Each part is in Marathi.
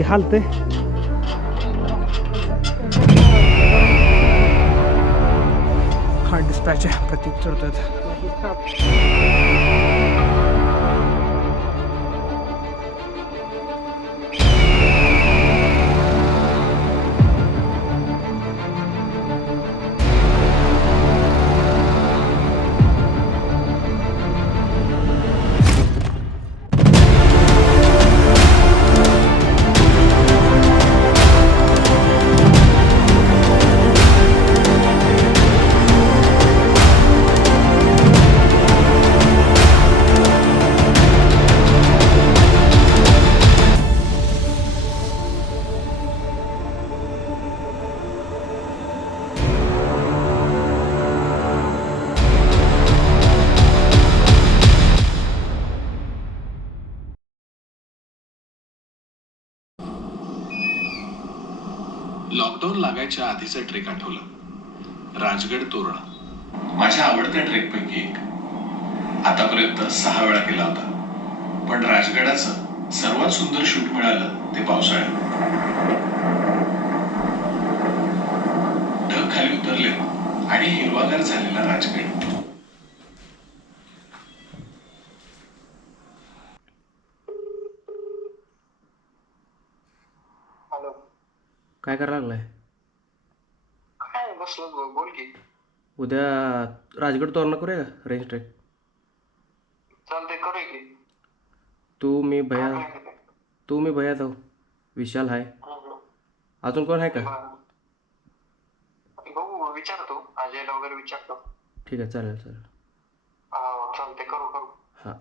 की हालते हा डिस्पॅच आहे प्रतीक चढतोय लागायच्या आधीचं ट्रेक आठवलं. राजगड तोरणा. माझ्या आवडत्या ट्रेकपैकी एक. आतापर्यंत सहा वेळा केला होता. पण राजगडाचं सर्वात सुंदर शूट मिळालं ते पावसाळ्यात. ढग खाली उतरले आणि हिरवागार झालेला राजगड. हॅलो. काय करायला लागलाय? काय बसलो ब- बोल की. उद्या राजगड तोरणा करूया का रेंज ट्रेक? चालतंय करूया की. तू मी भैया? तू मी भैया जाऊ. विशाल आहे हम्म. अजून कोण आहे का? विचारतो. अजयला वगैरे विचारतो. ठीक आहे चालेल चालेल. हा चालतंय करू करू. हां.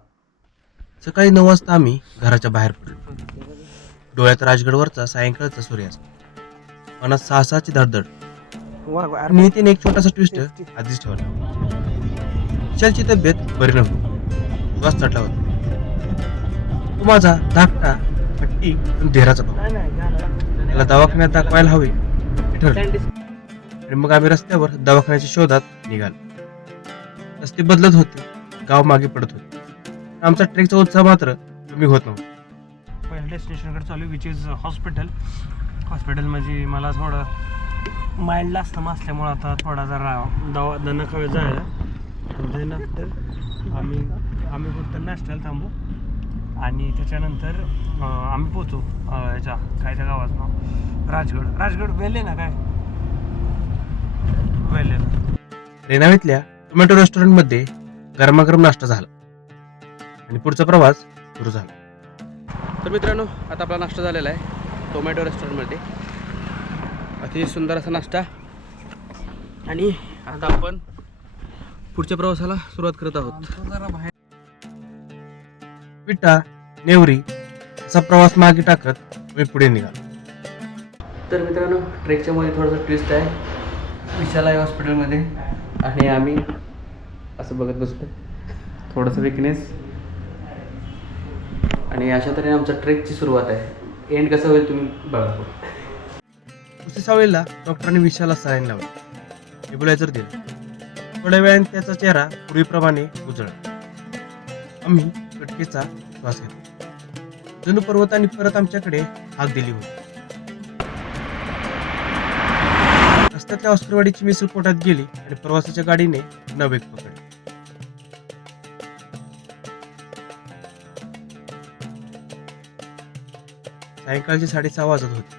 सकाळी नऊ वाजता आम्ही घराच्या बाहेर पडलो. डोळ्यात राजगडवरचा सायंकाळचा सूर्यास्त. मनात साहसाची धडधड. नितीने एक छोटासा ट्विस्ट आधीच ठेवला. विशालची तब्येत बरी नव्हती श्वास चढला होता. तो माझा धाकटा हट्टी पण धीराचा भाऊ. त्याला दवाखान्यात दाखवायला हवे. ठरलं. आणि मग आम्ही रस्त्यावर दवाखान्याच्या शोधात निघालो. रस्ते बदलत होते. गाव मागे पडत होते. आमचा ट्रेकचा उत्साह मात्र कमी होत नव्हता. पहिल्या डेस्टिनेशनकडे चालू विच इज हॉस्पिटल हॉस्पिटल म्हणजे मला थोडं माइंडला अस्थमा असल्यामुळं आता थोडा जरा दवा दनाखावे जायला. देन आफ्टर आम्ही आम्ही फक्त नाश्त्याला थांबू. आणि त्याच्यानंतर आम्ही पोचू अं, ह्याच्या काय त्या गावाचं नाव? राजगड. राजगड वेले ना काय? वेले रेणावेतल्या टोमॅटो रेस्टॉरंटमध्ये गरमागरम नाश्ता झाला. आणि पुढचा प्रवास सुरू झाला. तर मित्रांनो आता आपला नाश्ता झालेला आहे टोमॅटो रेस्टॉरंटमध्ये. अतिशय सुंदर असा नाश्ता. आणि आता आपण पुढच्या प्रवासाला सुरुवात करत आहोत. विटा नेवरी असा प्रवास मागे टाकत मी पुढे निघालो. तर मित्रांनो ट्रेकच्या मध्ये थोडासा ट्विस्ट आहे. विशाल हॉस्पिटलमध्ये आणि आम्ही असं बघत बसतो थोडंसं विकनेस आणि अशा तऱ्हेने आमच्या ट्रेकची सुरुवात आहे. एंड कसं होईल तुम्ही बघा दुसऱ्या वेळेला डॉक्टरांनी विशाला सलाईन लावलं. नेबुलायझर दिलं थोड्या वेळाने त्याचा चेहरा पूर्वीप्रमाणे उजळला. आम्ही कटकेचा श्वास घेतला. जणू पर्वताने परत आमच्याकडे हाक दिली होती. रस्त्यातल्या ऑस्करवाडीची मिसळ पोटात गेली आणि प्रवासाच्या गाडीने नवेक पकडली. सायंकाळची सायंकाळचे साडेसहा वाजत होते.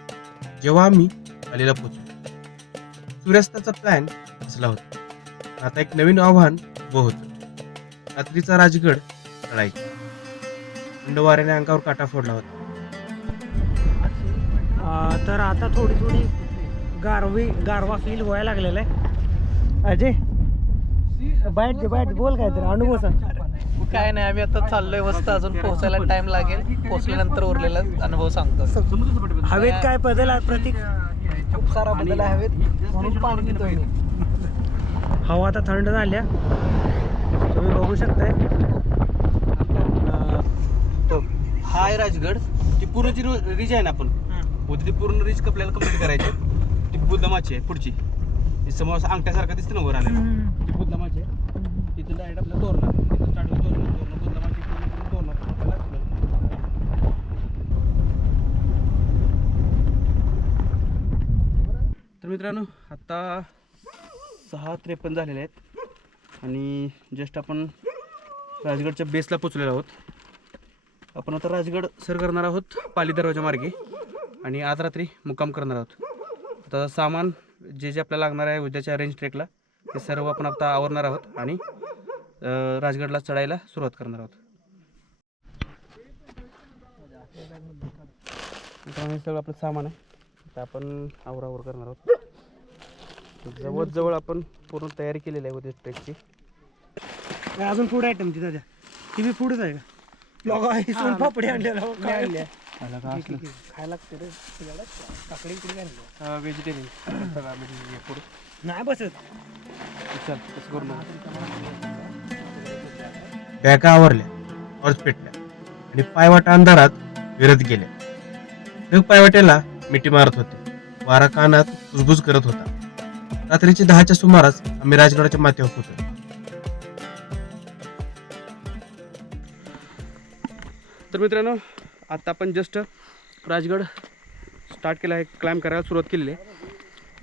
जेव्हा आम्ही पालीला पोहोचलो. सूर्यास्ताचा प्लॅन असला होता. आता एक नवीन आव्हान उभं होतं. रात्रीचा राजगड चढायचा थंड वाऱ्याने अंगावर काटा फोडला होता. तर आता थोडी थोडी गारवी गारवा फील व्हायला लागलेला आहे. अजय बाईट बाईट बोल काय तर अनुभव सांग. काय नाही आम्ही आता चाललोय मस्त अजून पोहोचायला टाइम लागेल. पोहोचल्यानंतर उरलेला अनुभव सांगतो. हवेत काय बदल आहे प्रतीक सारा बदल हवेत म्हणून पाणी पितोय. हवा आता थंड झाल्या. तुम्ही बघू शकताय. तो हा आहे राजगड. ती पूर्ण जी रिज आहे ना आपण होती ती पूर्ण रिज आपल्याला कंप्लीट करायची. ती बुद्धमाची आहे पुढची. समोर अंगठ्यासारखं दिसतं ना वर आलेलं ती बुद्धमाची आहे तिथं डायरेक्ट आपल्याला तोरणा तिथं स्टार्ट होईल तोरणा तोरणा बुद्धमाची पूर्ण पूर्ण तोरणा आपल्याला मित्रांनो आत्ता सहा त्रेपन्न झालेले आहेत. आणि जस्ट आपण राजगडच्या बेसला पोचलेलो आहोत. आपण आता राजगड सर करणार आहोत पाली दरवाजा मार्गे. आणि आज रात्री मुक्काम करणार आहोत. आता सामान जे जे आपल्याला लागणार आहे उद्याच्या रेंज ट्रेकला ते सर्व आपण आता आवरणार आहोत आणि राजगडला चढायला सुरुवात करणार आहोत. मित्रांनो, सगळं आपलं सामान आहे. आता आपण आवरावर करणार आहोत. जवळजवळ आपण पूर्ण तयारी केलेली आहे उद्या ट्रेकची. अजून पुढे आयटम तिथं ती बी पुढेच आहे का? लॉग आहे सोन पापडी आणलेला हो, काय आला का असलं? खायला लागते रे. काकडी इकडे काय आणलं? व्हेजिटेरियन सगळा म्हणजे नाही बसत. चल कसं करू नको बॅगा आवरल्या टॉर्च पेटल्या आणि पायवाटा अंधारात विरत गेल्या. ढग पायवाट्याला मिठी मारत होते. वारा कानात कुजबुज करत होता. रात्रीचे दहाच्या सुमारास आम्ही राजगडाच्या माथ्यावर होतो तर मित्रांनो आता आपण जस्ट राजगड स्टार्ट केला आहे क्लाइंब करायला सुरुवात केलेली आहे.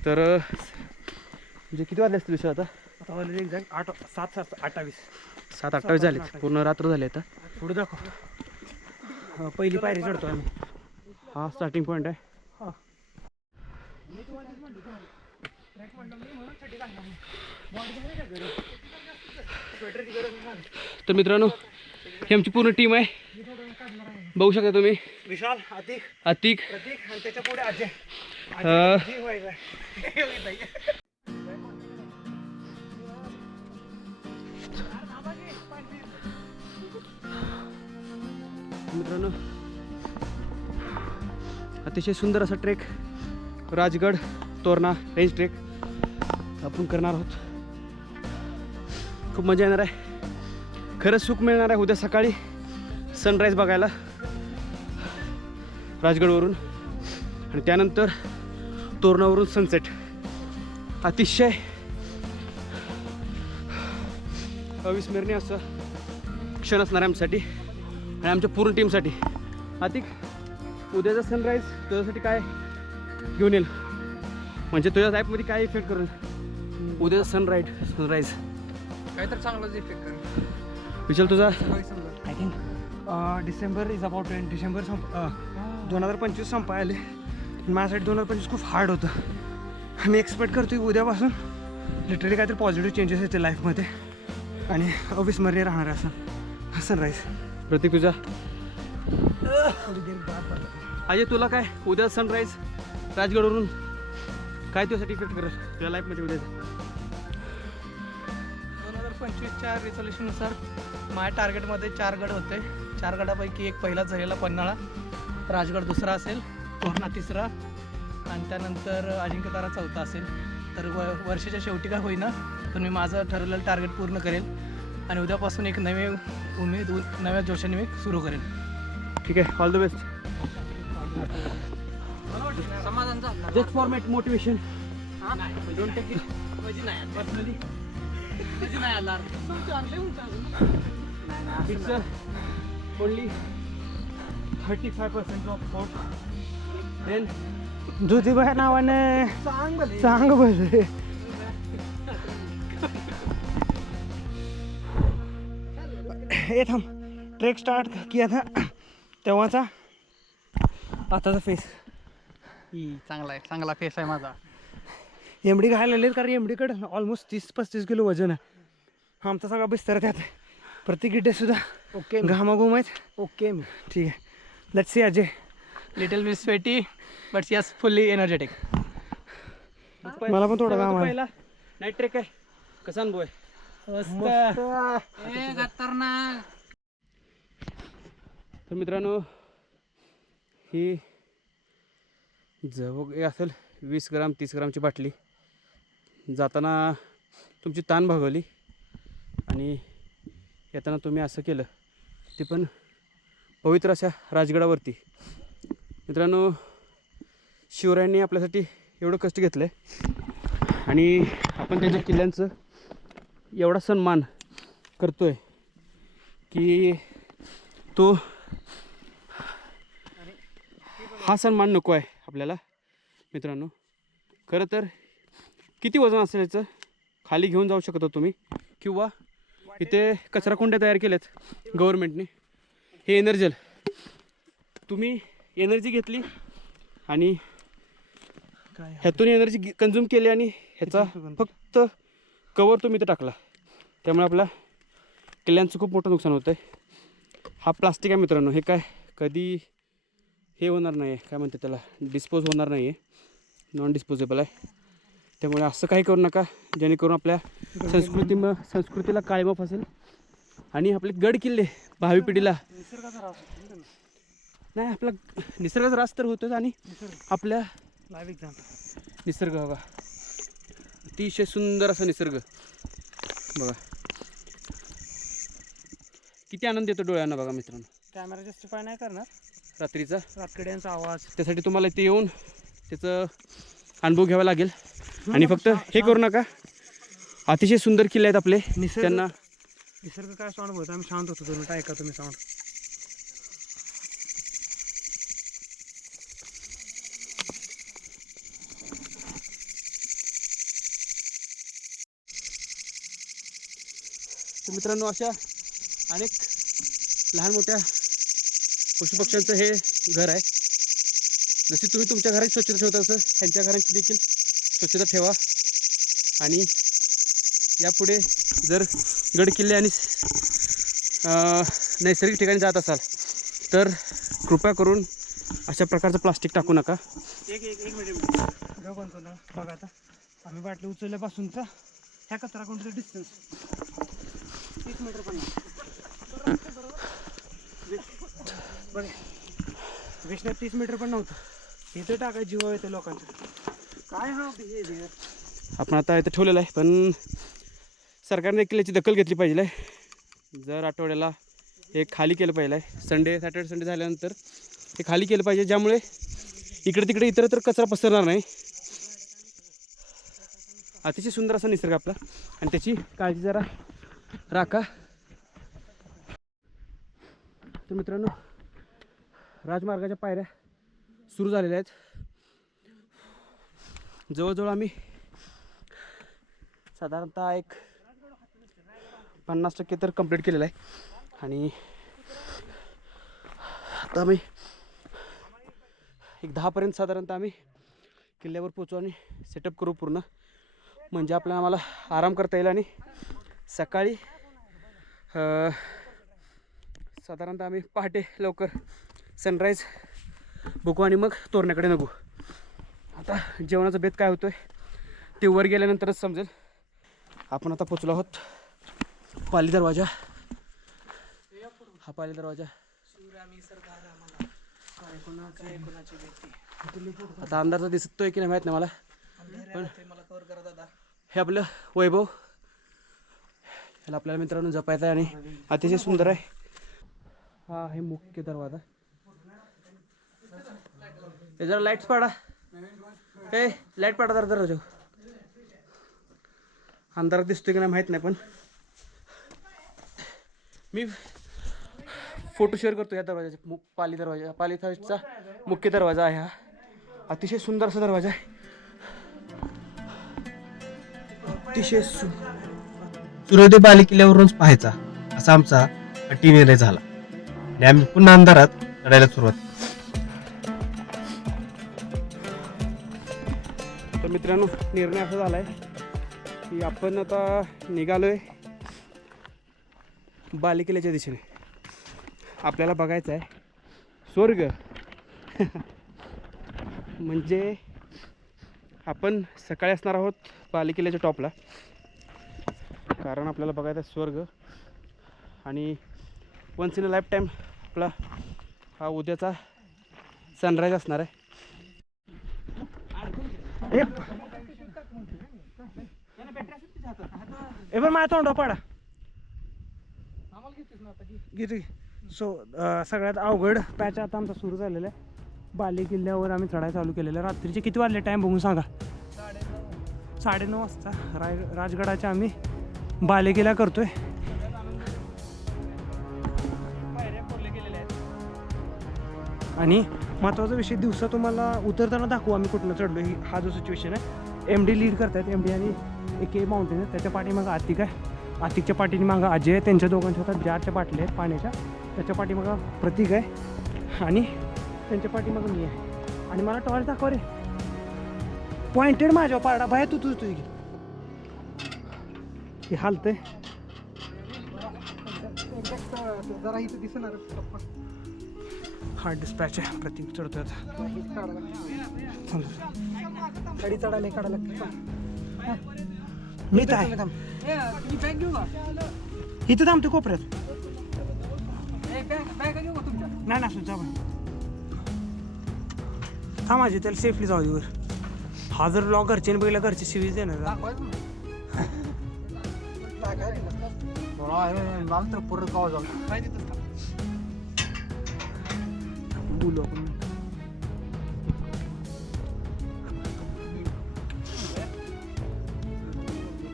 तर म्हणजे किती वाजले असतील विषय आता? आता वाजले एक्झॅक्ट आठ सात सात अठ्ठावीस. सात अठ्ठावीस झाले. पूर्ण रात्र झाली आता. पुढे दाखव. पहिली पायरी चढतो आम्ही. हा स्टार्टिंग पॉईंट आहे. तर मित्रांनो ही आमची पूर्ण टीम आहे. बघू शकता तुम्ही. विशाल अतिक अतिक प्रतीक आणि त्याच्या पुढे अजय अं, मित्रांनो अतिशय सुंदर असा trek Rajgad Torna range trek आपण करणार आहोत. खूप मजा येणार आहे. खरंच सुख मिळणार आहे उद्या सकाळी. सनराईज बघायला. राजगडवरून. आणि त्यानंतर तोरणावरून सनसेट अतिशय. अविस्मरणीय असं क्षण असणार आहे आमच्यासाठी. आणि आमच्या पूर्ण टीमसाठी आतिक उद्याचा सनराईज तुझ्यासाठी काय घेऊन येईल? म्हणजे तुझ्या लाईफमध्ये काय इफेक्ट करेल? उद्याचा सनराईज सनराईज काय तर चांगलाच इफेक्ट करेल विचार तुझा? I think December is about end December संप दोन हजार पंचवीस संपाय आले आणि माझ्यासाठी दोन हजार पंचवीस खूप हार्ड होतं. मी एक्सपेक्ट करतो की उद्यापासून लिटरली काहीतरी पॉझिटिव्ह चेंजेस येते लाईफमध्ये आणि अविस्मरणीय राहणार आहे असं. सनराईज प्रतीक तुझा? अजय तुला काय? उद्या सनराईज राजगडवरून. काय तुझ्यासाठी इफेक्ट करेल तुझ्या लाईफमध्ये उद्याचा. हजार पंचवीसच्या रिझोल्युशननुसार माझ्या टार्गेटमध्ये चार गड होते. चार गडापैकी एक पहिला झालेला पन्हाळा राजगड दुसरा असेल तोरणा तिसरा आणि त्यानंतर अजिंक्यतारा चौथा असेल. तर व वर्षाच्या शेवटी काय होईना पण मी माझं ठरलेलं टार्गेट पूर्ण करेल आणि उद्यापासून एक नवे उमेद नव्या जोशाने मी सुरू करेल. ठीक आहे ऑल द बेस्ट समाधान झालं. Just for mate motivation don't take it नाही. Personally it's only thirty five percent of fort then Jyotiba नावाने सांग भले सांग बरं हे थांब. ट्रेक स्टार्ट किया था तेव्हाचा आताचा फेस. चांगला आहे. चांगला फेस आहे माझा. एमडी घायला आले कारण एमडीकडे ऑलमोस्ट तीस पस्तीस किलो वजन आहे. आमचा सगळा बिस्तर त्यात. प्रत्येक गिड्डे सुद्धा ओके. घामाघूम आहेत. ओके. मी ठीक आहे. Let's see Ajay. Little miss sweaty but yes fully energetic मला पण थोडा घाम. पहिला नाईट ट्रेक आहे. कसा अनुभव आहे? तर मित्रांनो ही जवळ असेल वीस ग्राम तीस ग्रामची बाटली. जाताना तुमची ताण भागवली आणि येताना तुम्ही असं केलं ते पण पवित्र अशा राजगडावरती. मित्रांनो शिवरायांनी आपल्यासाठी एवढं कष्ट घेतलं आहे आणि आपण त्यांच्या किल्ल्यांचं एवढा सन्मान करतो आहे की तो हा सन्मान नको आहे आपल्याला मित्रांनो. खरं तर किती वजन असेल याचं? खाली घेऊन जाऊ शकता तुम्ही. किंवा इथे कचरा कुंड्या तयार केल्यात गव्हर्मेंटने हे एनर्जल तुम्ही एनर्जी घेतली आणि काय ह्यातून एनर्जी कन्झ्युम केली आणि ह्याचा फक्त कवर तुम्ही इथं टाकला. त्यामुळे आपल्या किल्ल्यांचं खूप मोठं नुकसान होतं आहे हा प्लास्टिक आहे मित्रांनो. हे काय कधी हे होणार नाही आहे काय म्हणते त्याला? डिस्पोज होणार नाही आहे नॉन डिस्पोजेबल आहे. त्यामुळे असं काही करू नका जेणेकरून आपल्या संस्कृती संस्कृतीला काळीमाफ असेल. आणि आपले गड किल्ले भावी पिढीला नाही आपला निसर्गाचा रास तर होतोच आणि आपल्या निसर्ग बघा अतिशय सुंदर असा निसर्ग. बघा. किती आनंद येतो डोळ्यांना बघा मित्रांनो. कॅमेरा जस्टिफाय नाही करणार. रात्रीचा. रातकड्यांचा आवाज. त्यासाठी तुम्हाला इथे येऊन त्याचं अनुभव घ्यावा लागेल. आणि फक्त हे करू नका. अतिशय सुंदर किल्ले आहेत आपले. त्यांना निसर्ग काय साऊंड बोलतो आम्ही शांत होतो. तुम्ही ऐका तुम्ही साऊंड तर मित्रांनो अशा अनेक लहान मोठ्या पशुपक्ष्यांचं हे घर आहे. जशी तुम्ही तुमच्या घराची स्वच्छता ठेवता तसं ह्यांच्या घरांची देखील स्वच्छता ठेवा. आणि यापुढे जर गड किल्ले आणि नैसर्गिक ठिकाणी जात असाल तर कृपया करून अशा प्रकारचं प्लास्टिक टाकू नका. एक एक एक मिनिट ना बघा आता. आम्ही बाटली उचलल्यापासूनचा ह्या कचरा कोणतं डिस्टन्स तीस मीटर पण. बघा. विष्णू तीस मीटर पण नव्हतं. इथं टाकाय जीव येते लोकांचं. काय हा बिहेवियर आपण आता इथं ठेवलेलं आहे पण सरकारने देखील याची दखल घेतली पाहिजे जर आठवड्याला हे खाली केलं पाहिजे आहे संडे सॅटर्डे संडे झाल्यानंतर हे खाली केलं पाहिजे ज्यामुळे इकडे तिकडे इतर कचरा पसरणार नाही. अतिशय सुंदर असा निसर्ग आपला. आणि त्याची काळजी जरा राखा. तर मित्रांनो राजमार्गाच्या पायऱ्या सुरू झालेल्या आहेत. जवळजवळ आम्ही साधारणतः एक पन्नास टक्के तर कंप्लीट केलेलं आहे. आणि आता आम्ही एक दहापर्यंत साधारणतः आम्ही किल्ल्यावर पोचू आणि सेटअप करू पूर्ण. म्हणजे आपल्याला आम्हाला आराम करता येईल आणि सकाळी साधारणतः आम्ही पहाटे लवकर सनराईज बघू आणि मग तोरण्याकडे निघू. आता जेवणाचा बेत काय होतोय ते वर गेल्यानंतरच समजेल. आपण आता पोचलो आहोत पाली दरवाजा. हा पाली दरवाजा. आता अंदाज दिसतोय की नाही माहीत नाही मला. पण हे आपलं वैभव. ह्याला आपल्याला मित्रांनो जपायचं आहे आणि अतिशय सुंदर आहे. हा आहे मुख्य दरवाजा. हे जरा लाईट्स पाडा. ए लाइट पाठा जरा दरवाजा अंधारात दिसतोय की नाही माहीत नाही पण. मी फोटो शेअर करतो या दरवाजाचा मु पाली दरवाजा पाली मुख्य दरवाजा आहे हा. अतिशय सुंदर असा दरवाजा आहे. अतिशय सु सूर्योदय बाली किल्ल्यावरूनच पाहायचा असा आमचा अटीनिर्णय झाला. आणि आम्ही पुन्हा अंधारात लढायला सुरुवात तर मित्रांनो निर्णय असा झाला आहे की आपण आता निघालो आहे बालिकेल्याच्या दिशेने. आपल्याला बघायचं आहे स्वर्ग. म्हणजे आपण सकाळी असणार आहोत बालिकेल्याच्या टॉपला. कारण आपल्याला बघायचं आहे स्वर्ग. आणि once in a lifetime आपला हा उद्याचा सनराईज असणार आहे. ए पण माझ्या तोंडा पाडा घेते सो सगळ्यात अवघड पॅच आता आमचा सुरू झालेला आहे. बाले किल्ल्यावर आम्ही चढाई चालू केलेलं आहे. रात्रीचे किती वाजले टाईम बघून सांगा साडेनऊ वाजता राय राजगडाच्या आम्ही बाले किल्ला करतोय आणि महत्त्वाचा विषय दिवसा तुम्हाला उतरताना दाखवू आम्ही कुठनं चढलो ही हा जो सिच्युएशन आहे एम डी लीड करतात एम डी आणि एक ए माउंटेन आहे त्याच्या पाठीमागं आतिक आहे. आतिकच्या पाठीने मागं अजय आहे. त्यांच्या दोघांच्या होतात जारच्या बाटल्या आहेत पाण्याच्या त्याच्या पाठीमागं प्रतीक आहे. आणि त्यांच्या पाठीमागं मी आहे. आणि मला टॉर्च दाखव रे. पॉइंटेड माझ्या पारडा. बाहेर तू तुझ तुझी हे हे हालतंय. जरा इथं दिसणार हा डिस्पॅच आहे. प्रतीक चढतोय आता. मी तर आहे इथं थांबतो कोपऱ्यात. नाही ना सुद्धा थांब माझी त्याला सेफली जाऊ दे वर हा जर ब्लॉग घरचे पहिला घरचे शिवीज देणार आपण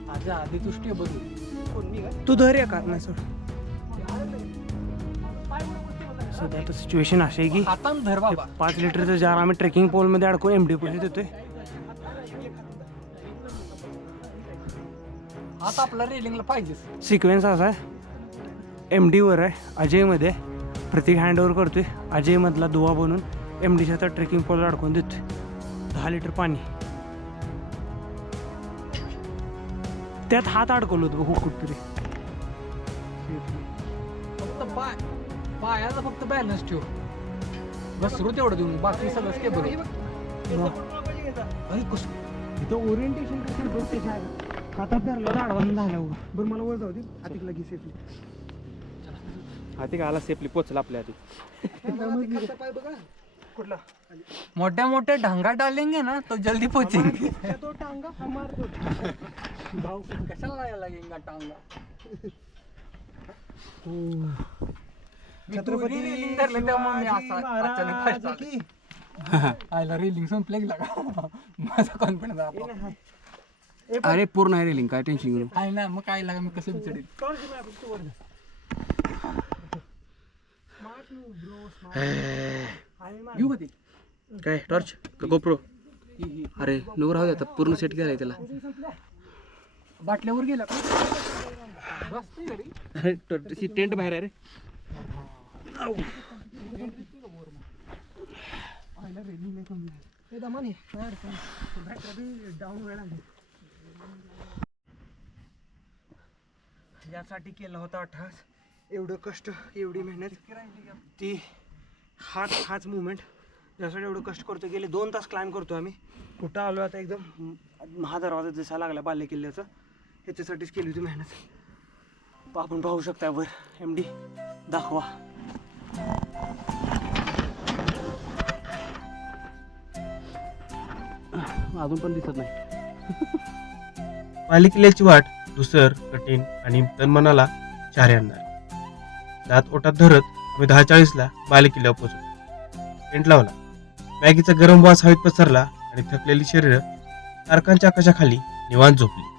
माझ्या आधी तुष्टी बघू. तू धर या कारण सोड सध्या आता सिच्युएशन अशी आहे की हातान धर बाबा. ते पाच लिटरचं जार आम्ही ट्रेकिंग पोलमध्ये अडकून एम डी पोलीस देतोय हात आपला रेलिंगला पाहिजेच सिक्वेन्स असा आहे. एम डीवर आहे अजयमध्ये. प्रत्येक हँडओव्हर करतोय. अजयमधला दुवा बनवून एम डीच्या हातात ट्रेकिंग पोल अडकून देतोय. दहा लिटर पाणी. त्यात हात अडकवलो होतो बघू कुठतरी फक्त पाय पायाचा फक्त बॅलन्स ठेव. घसरू तेवढं देऊन बाकी सगळं स्टेबल अरे कस इथं ओरिएंटेशन कसं हातात धरलं अडवान झालं हो. बरं मला वर जाऊ दे. आतिक लगेच सेफली हाती आला सेफली पोचला आपल्या हाती. कुठला? मोठ्या मोठ्या ढांगा डालेंगे ना तो जल्दी पोचेंगे तो टांगा हमार भाऊ कशाला लागेल टांगा? छत्रपती रेलिंग धरलं त्यामुळे मी असा शिवाजी अचानक महाराज फास्ट की. आयला रेलिंग संपले लागा. माझा कॉन्फिडन्स अरे पूर्ण आहे रेलिंग काय टेन्शन घेऊ आहे ना मग काय लागा मी कसं विचारेल टॉर्च घे माझ्याकडे, तू वर जा. घेऊ का ते काय टॉर्च का गोप्रो अरे नको राहू दे आता पूर्ण सेट केलाय त्याला. बाटल्यावर गेला. अरे टेंट बाहेर आहे रे. यासाठी केला होता अठ्ठास एवढं कष्ट एवढी मेहनत ती हाच हाच मुवमेंट ज्यासाठी एवढं कष्ट करतो गेले दोन तास क्लाइम करतो आम्ही. कुठं आलो आता एकदम महादरवाजा दिसायला लागला बाल्य किल्ल्याचा. ह्याच्यासाठीच केली होती मेहनत. आपण पाहू शकता वर. एम डी दाखवा. अजून पण दिसत नाही. पालिकेल्याची वाट दुसर कठीण आणि तन मनाला चार्यांना दात ओटात धरत आम्ही दहा चाळीसला बालेकिल्ल्यावर पोहोचलो. टेंट लावला. मॅगीचा गरम वास हवेत पसरला आणि थकलेली शरीर तारकांच्या आकाशाखाली निवांत झोपली.